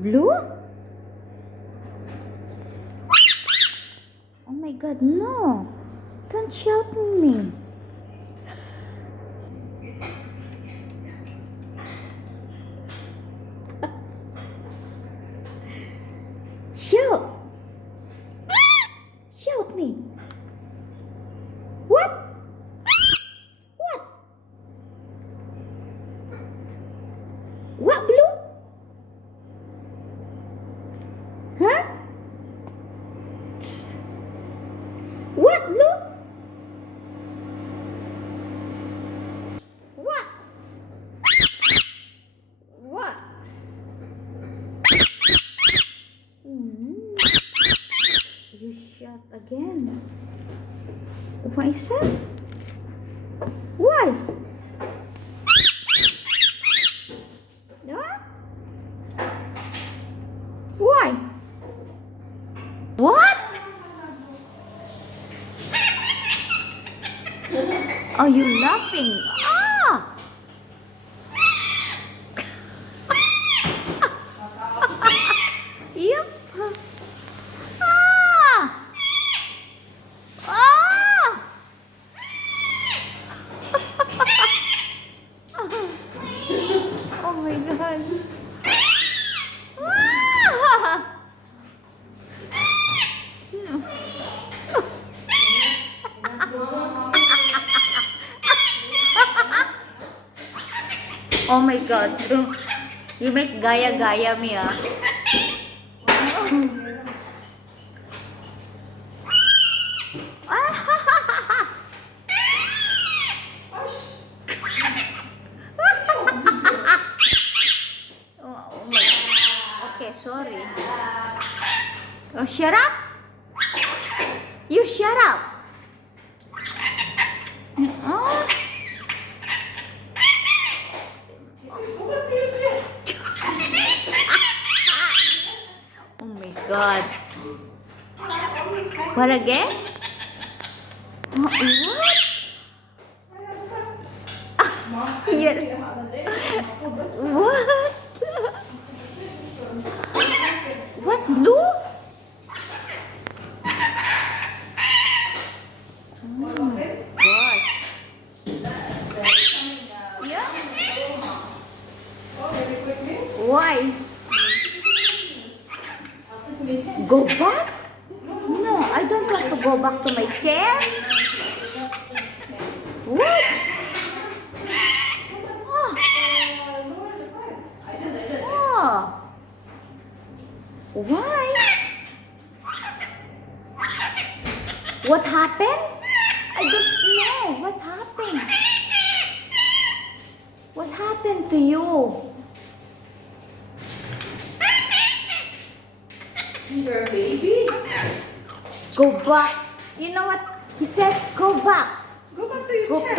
Blue? Oh my God, no. Don't shout at me. Shout. Shout me. What? What? What, Blue? Huh? What, Blue? What? What? You shot again. What is that? Why? Huh? Why? What? Are you laughing? Ah! Yep. Ah! Ah! Oh my God. Ah! Oh my God, you make gaya-gaya me, ah. Oh my God. Okay, sorry. Oh, shut up. You shut up. Oh. Oh my God. What again? What? Yeah. What? What, Blue? Oh my God. Yeah. Why? Go back? No, I don't want to go back to my chair. What? Oh. Oh. Why? What happened? I don't know. What happened? What happened to you? You're a baby. Go back. You know what he said? Go back. Go back to your Go chair.